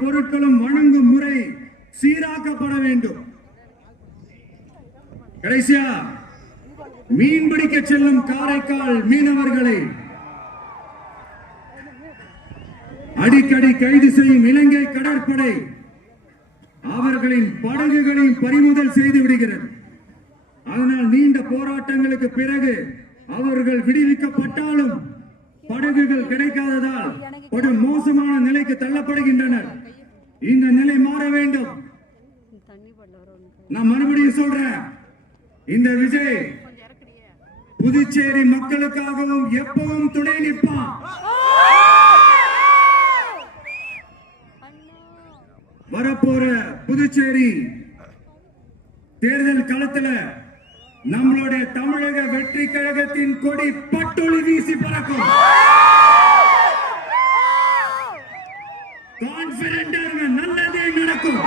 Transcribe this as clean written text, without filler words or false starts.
பொருட்களும் வழங்கும் முறை சீராக்கப்பட வேண்டும். கடைசியா மீன்பிடிக்க செல்லும் காரைக்கால் மீனவர்களை அடிக்கடி கைது செய்யும் இலங்கை கடற்படை அவர்களின் படகுகளையும் பறிமுதல் செய்து விடுகிறது. அதனால் நீண்ட போராட்டங்களுக்கு பிறகு அவர்கள் விடுவிக்கப்பட்டாலும் படகுகள் கிடைக்காததால் ஒரு மோசமான நிலைக்கு தள்ளப்படுகின்றனர். இந்த நிலை மாற வேண்டும். நான் மறுபடியும் சொல்றேன், இந்த விஜய் புதுச்சேரி மக்களுக்காகவும் எப்பவும் துணை நிற்பான். வரப்போற புதுச்சேரி தேர்தல் களத்துல நம்மளுடைய தமிழக வெற்றி கழகத்தின் கொடி பட்டொளி வீசி பறக்கும். கான்பிடென்ட் நல்லதே நடக்கும்.